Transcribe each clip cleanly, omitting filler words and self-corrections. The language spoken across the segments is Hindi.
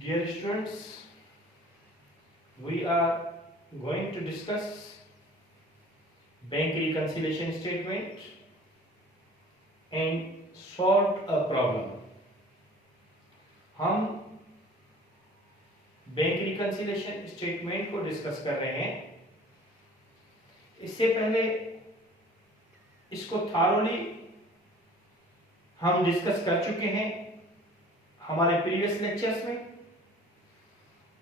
Dear students, we are going to discuss bank reconciliation statement and solve a problem. हम बैंक रिकंसिलिएशन स्टेटमेंट को डिस्कस कर रहे हैं। इससे पहले इसको थारोली हम डिस्कस कर चुके हैं हमारे प्रीवियस लेक्चर्स में।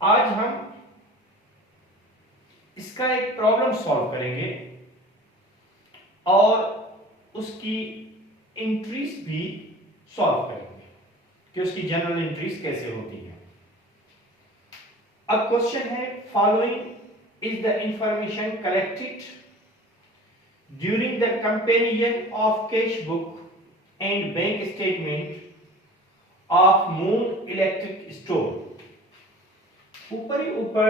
आज हम इसका एक प्रॉब्लम सॉल्व करेंगे और उसकी एंट्रीज भी सॉल्व करेंगे कि उसकी जनरल एंट्रीज कैसे होती है। अब क्वेश्चन है, following is the information collected during the comparison of cash book and bank statement of moon electric store. ऊपर ही ऊपर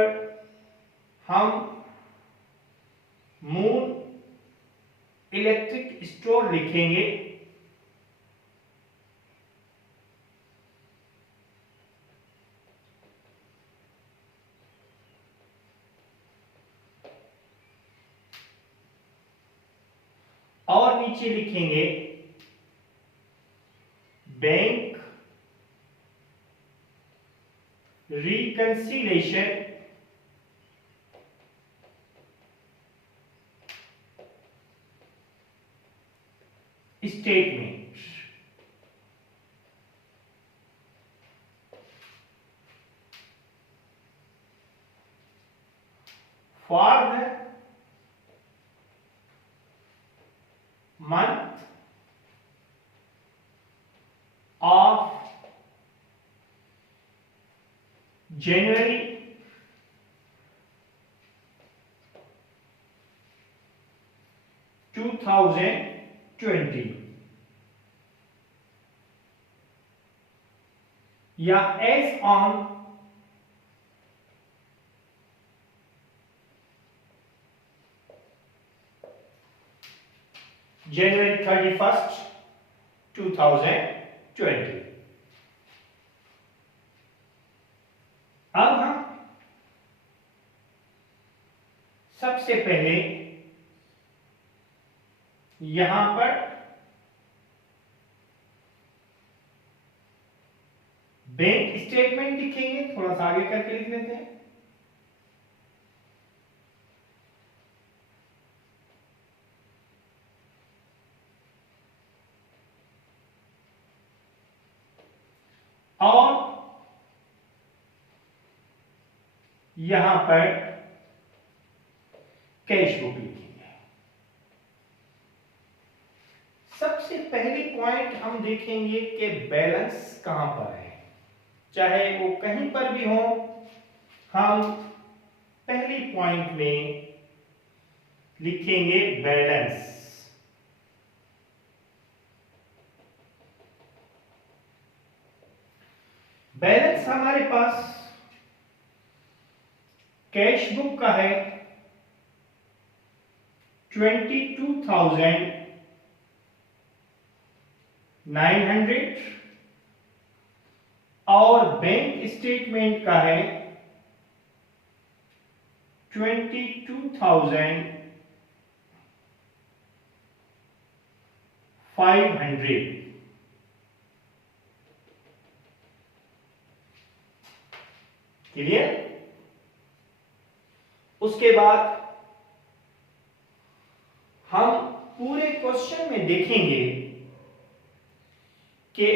हम मून इलेक्ट्रिक स्टोर लिखेंगे और नीचे लिखेंगे bank reconciliation statement. For the month of January 2020 या as on January 31st, 2020। अब हम सबसे पहले यहां पर बैंक स्टेटमेंट लिखेंगे। थोड़ा सा आगे करके लिख लेते हैं। और यहां पर कैश बुक लिखेंगे। सबसे पहली पॉइंट हम देखेंगे कि बैलेंस कहां पर है। चाहे वो कहीं पर भी हो, हम पहली पॉइंट में लिखेंगे बैलेंस। बैलेंस हमारे पास कैश बुक का है 22,900 और बैंक स्टेटमेंट का है 22,500। क्लियर? उसके बाद हम पूरे क्वेश्चन में देखेंगे कि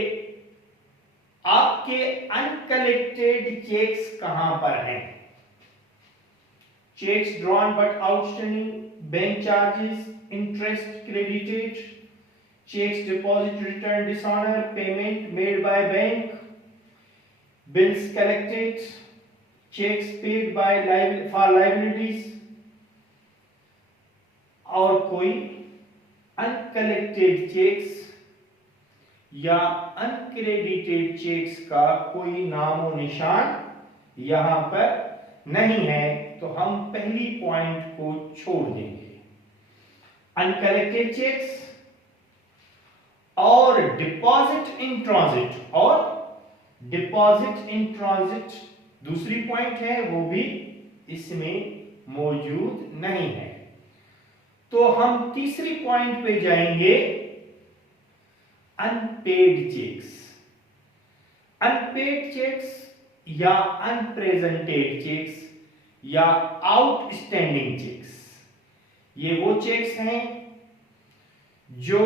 आपके अनकलेक्टेड चेक्स कहां पर हैं। Cheques drawn but outstanding, bank charges, interest credited, cheques deposit return dishonour, payment made by bank, bills collected, checks paid by for liabilities और कोई अनकलेक्टेड चेक्स या अनक्रेडिटेड चेक्स का कोई नामो निशान यहां पर नहीं है, तो हम पहली पॉइंट को छोड़ देंगे। अनकलेक्टेड चेक्स और डिपॉजिट इन ट्रांजिट और डिपॉजिट इन ट्रांजिट दूसरी पॉइंट है, वो भी इसमें मौजूद नहीं है। तो हम तीसरी पॉइंट पे जाएंगे, अनपेड चेक्स। अनपेड चेक्स या अनप्रेजेंटेड चेक्स या आउटस्टैंडिंग चेक्स, ये वो चेक्स हैं जो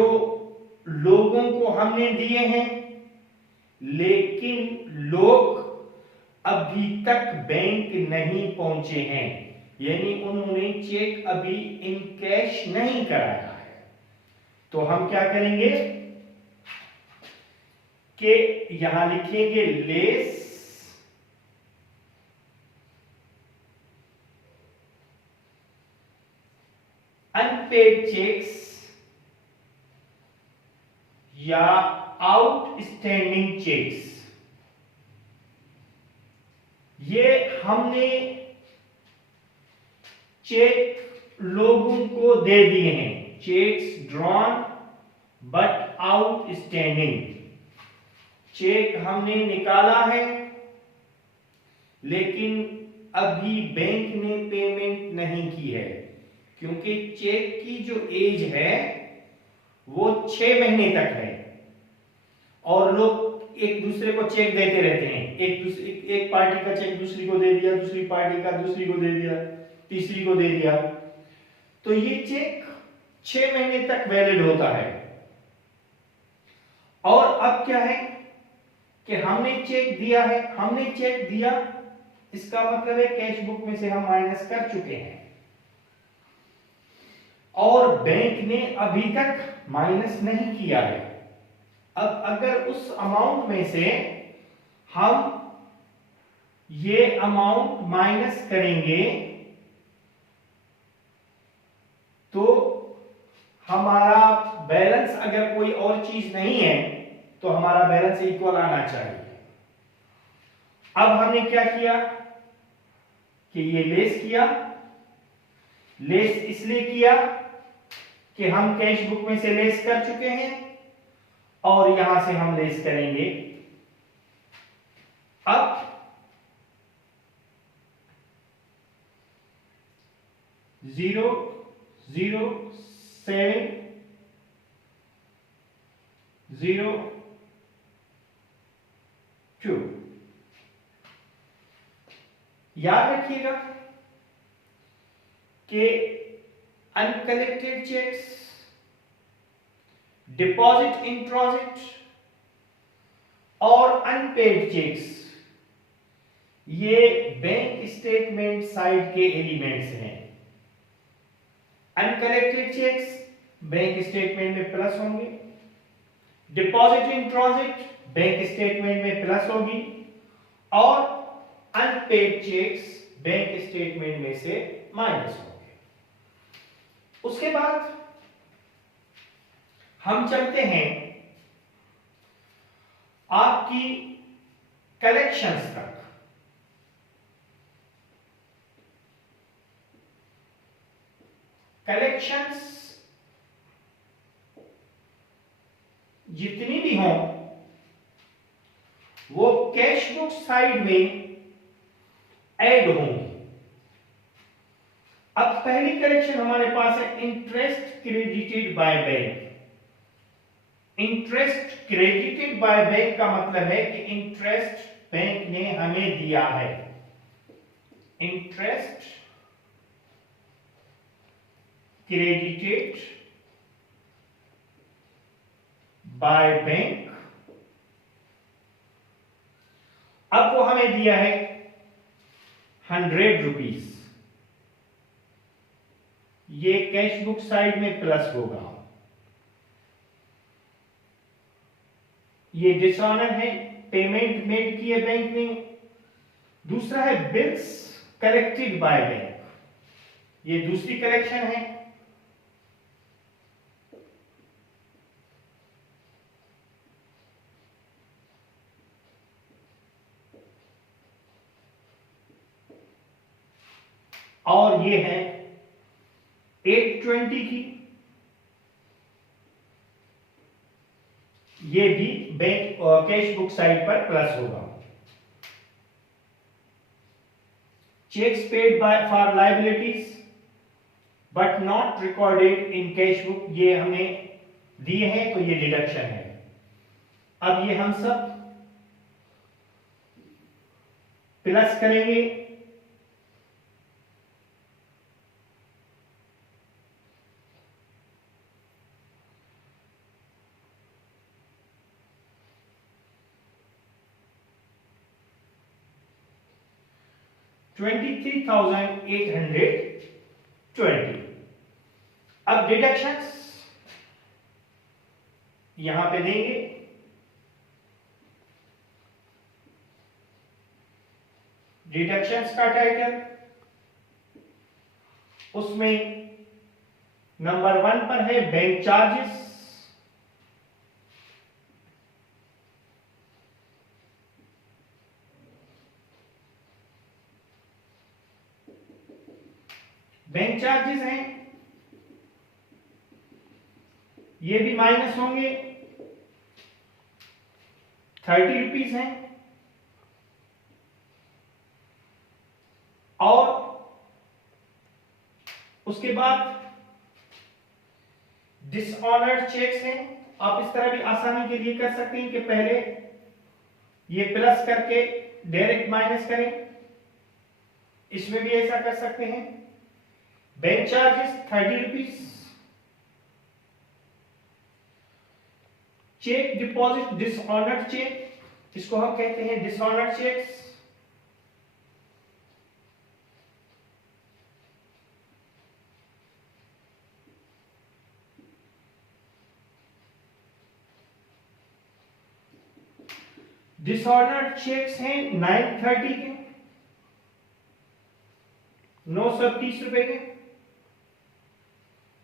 लोगों को हमने दिए हैं, लेकिन लोग अभी तक बैंक नहीं पहुंचे हैं, यानी उन्होंने चेक अभी इन कैश नहीं कराया है। तो हम क्या करेंगे कि यहां लिखेंगे लेस अनपेड चेक्स या आउटस्टैंडिंग चेक्स। ये हमने चेक लोगों को दे दिए हैं, cheques drawn but outstanding. Cheque हमने निकाला है, लेकिन अभी बैंक ने पेमेंट नहीं की है, क्योंकि चेक की जो एज है वो 6 महीने तक है, और लोग एक दूसरे को चेक देते रहते हैं। एक पार्टी का चेक दूसरी को दे दिया, दूसरी पार्टी का दूसरी को दे दिया, तीसरी को दे दिया, तो ये चेक 6 महीने तक वैलिड होता है। और अब क्या है कि हमने चेक दिया है, हमने चेक दिया, इसका मतलब है कैश बुक में से हम माइनस कर चुके हैं, और बैंक ने अभी तक माइनस नहीं किया है। अब अगर उस अमाउंट में से हम ये अमाउंट माइनस करेंगे तो हमारा बैलेंस, अगर कोई और चीज नहीं है तो हमारा बैलेंस इक्वल आना चाहिए। अब हमने क्या किया कि ये लेस किया। लेस इसलिए किया कि हम कैश बुक में से लेस कर चुके हैं, और यहां से हम लेस करेंगे। अब 0, 0, 7, 0, 2। याद रखिएगा कि uncollected cheques, deposit in transit और अनपेड चेक्स, ये बैंक स्टेटमेंट साइड के एलिमेंट्स हैं। अनकलेक्टेड चेक्स बैंक स्टेटमेंट में प्लस होंगे, deposit in transit bank statement में प्लस होगी, और अनपेड चेक्स बैंक स्टेटमेंट में से माइनस होंगे। उसके बाद हम चलते हैं आपकी कलेक्शंस तक। कलेक्शंस जितनी भी हों वो कैश बुक साइड में ऐड होंगी। अब पहली कलेक्शन हमारे पास है interest credited by bank. Interest credited by bank का मतलब है कि इंटरेस्ट बैंक ने हमें दिया है। इंटरेस्ट क्रेडिटेड बाय बैंक, अब वो हमें दिया है 100 रुपीज। ये कैश बुक साइड में प्लस होगा। ये डिसऑनर है, पेमेंट मेड की है बैंक ने। दूसरा है बिल्स कलेक्टेड बाय बैंक, ये दूसरी कलेक्शन है। और ये है 820 की, ये भी बैंक कैश बुक साइड पर प्लस होगा। Checks paid by for liabilities but not recorded in cash book, ये हमें दिए हैं तो ये डिडक्शन है। अब ये हम सब प्लस करेंगे। $23,820। अब डिडक्शंस यहां पे देंगे। डिडक्शंस का टाइटल, उसमें नंबर 1 पर है बैंक चार्जेस, बैंक चार्जेस हैं, ये भी माइनस होंगे, 30 रुपीज हैं। और उसके बाद डिसऑनर्ड चेक्स हैं। आप इस तरह भी आसानी के लिए कर सकते हैं कि पहले ये प्लस करके डायरेक्ट माइनस करें, इसमें भी ऐसा कर सकते हैं। Bank charges 30 rupees, cheque deposit dishonoured cheque, इसको हम कहते हैं डिसऑनर्ड चेक्स, डिसऑनर्ड चेक्स हैं 930 के, 930 रुपए के।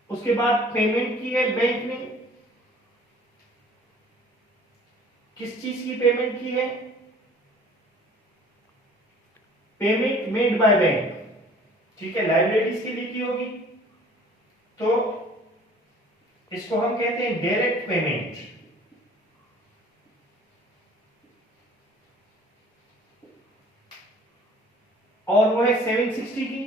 उसके बाद पेमेंट की है बैंक ने, किस चीज की पेमेंट की है? पेमेंट मेड बाय बैंक, ठीक है, लाइबिलिटीज के लिए की होगी, तो इसको हम कहते हैं डायरेक्ट पेमेंट। और वो है 760 की।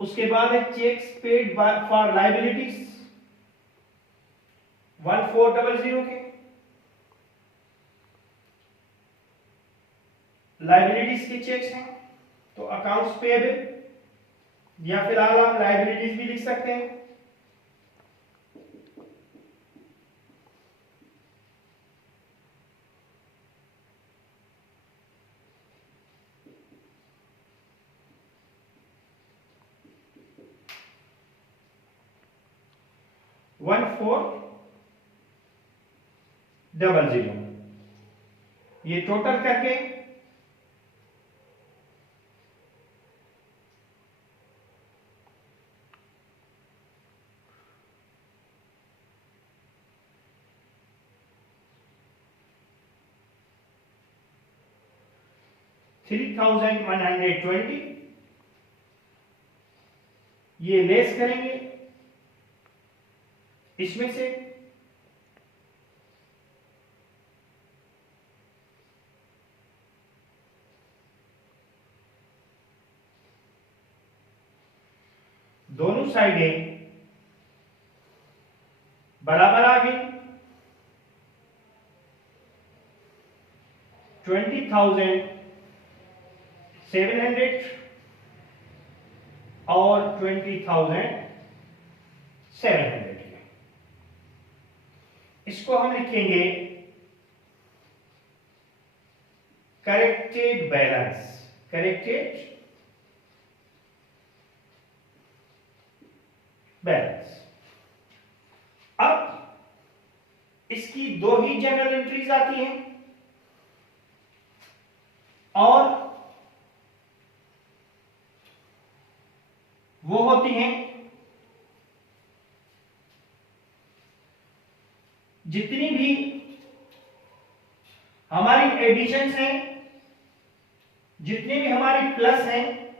उसके बाद है चेक्स पेड फॉर लाइबिलिटीज 1400 के, लाइबिलिटीज के चेक्स हैं तो अकाउंट्स पेएबल, या फिलहाल आप लाइबिलिटीज भी लिख सकते हैं। वन 400, ये टोटल करके $3,120, ये लेस करेंगे इसमें से दोनों साइडें बराबर आ गई। 20,700 और 20,700 के, इसको हम लिखेंगे करेक्टेड बैलेंस, करेक्टेड बैलेंस। अब इसकी दो ही जनरल एंट्रीज आती हैं और वो होती हैं जितनी भी हमारी एडिशंस हैं, जितने भी हमारी प्लस हैं,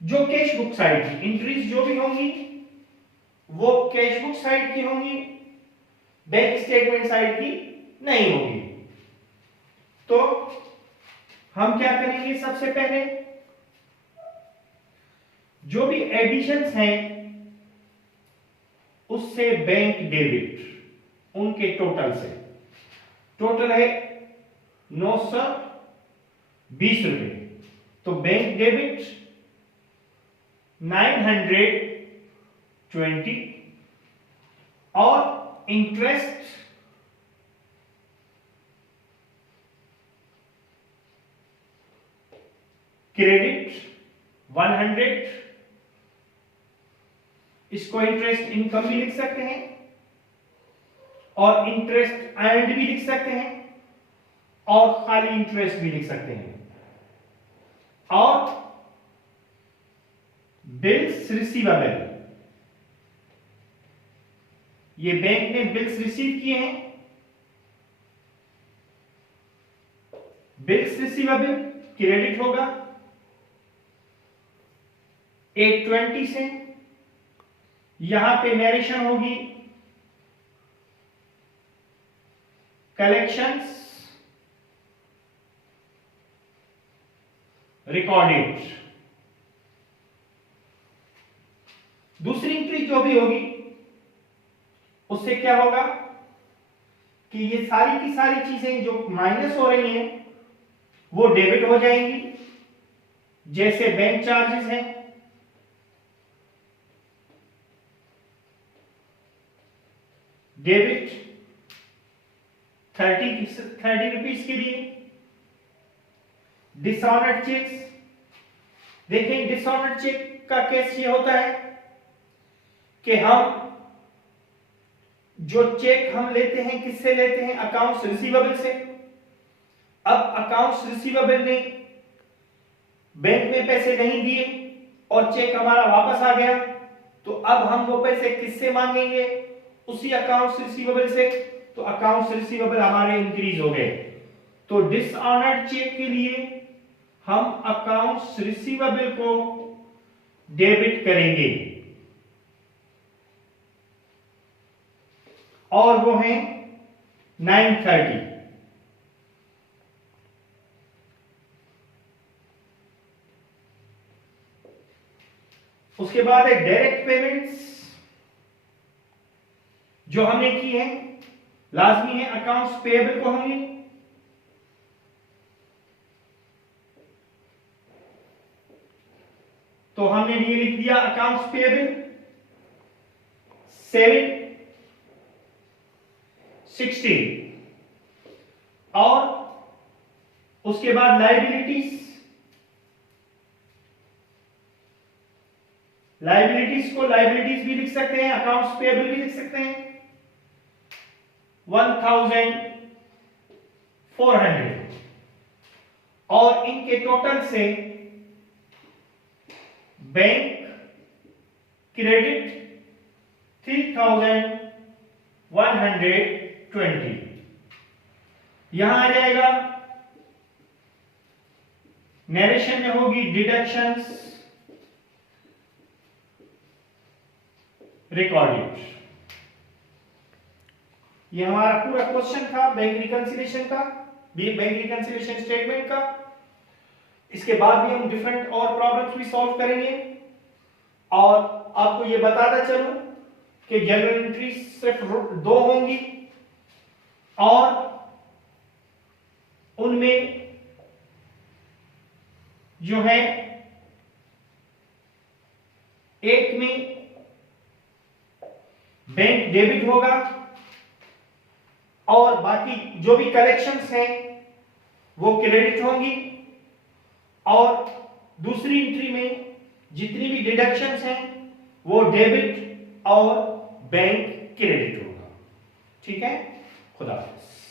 जो कैश बुक साइड की एंट्रीज जो भी होंगी वो कैश बुक साइड की होंगी, बैंक स्टेटमेंट साइड की नहीं होगी। तो हम क्या करेंगे, सबसे पहले जो भी एडिशंस हैं उससे बैंक डेबिट, उनके टोटल से, टोटल है 920 रुपए, तो बैंक डेबिट 920 और इंटरेस्ट क्रेडिट 100, इसको इंटरेस्ट इनकम भी लिख सकते हैं और इंटरेस्ट अर्न्ड भी लिख सकते हैं और खाली इंटरेस्ट भी लिख सकते हैं। और बिल्स रिसीवेबल, ये बैंक ने बिल्स रिसीव किए हैं, बिल्स रिसीवेबल क्रेडिट होगा 820 से। यहां पे नरेशन होगी कलेक्शंस रिकॉर्डेड। दूसरी एंट्री जो भी होगी उससे क्या होगा कि ये सारी की सारी चीजें जो माइनस हो रही हैं वो डेबिट हो जाएंगी, जैसे बैंक चार्जेस हैं, डेबिट 30 रुपीज के लिए। डिसऑनर्ड चेक्स, देखें डिसऑनर्ड चेक का केस ये होता है कि हम जो चेक हम लेते हैं किससे लेते हैं, अकाउंट्स रिसीवेबल से। अब अकाउंट्स रिसीवेबल ने बैंक में पैसे नहीं दिए और चेक हमारा वापस आ गया, तो अब हम वो पैसे किससे मांगेंगे, उसी अकाउंट्स रिसीवेबल से। तो अकाउंट्स रिसीवेबल हमारे इंक्रीज हो गए, तो डिसऑनर्ड चेक के लिए हम अकाउंट्स रिसीवेबल को डेबिट करेंगे और वो है 930। उसके बाद है डायरेक्ट पेमेंट्स जो हमने की है, लाजमी है अकाउंट्स पेएबल को होंगे। तो हमने ये लिख दिया अकाउंट्स पेएबल 760 और उसके बाद लाइबिलिटीज को लाइबिलिटीज भी लिख सकते हैं, अकाउंट्स पेएबल भी लिख सकते हैं 1400 और इनके टोटल से बैंक क्रेडिट 3120। यहां आ जाएगा, नरेशन में होगी डिडक्शंस रिकॉर्डेड। ये हमारा पूरा क्वेश्चन था बैंक रिकंसिलिएशन का, बैंक रिकंसिलिएशन स्टेटमेंट का। इसके बाद भी हम डिफरेंट और प्रॉब्लम्स भी सॉल्व करेंगे और आपको ये बताता चलूं कि जनरल एंट्री सिर्फ 2 होंगी और उनमें जो है एक में बैंक डेबिट होगा और बाकी जो भी कलेक्शंस हैं वो क्रेडिट होंगी और दूसरी एंट्री में जितनी भी डिडक्शंस हैं वो डेबिट और बैंक क्रेडिट होगा। ठीक है, खुदा हाफिज़।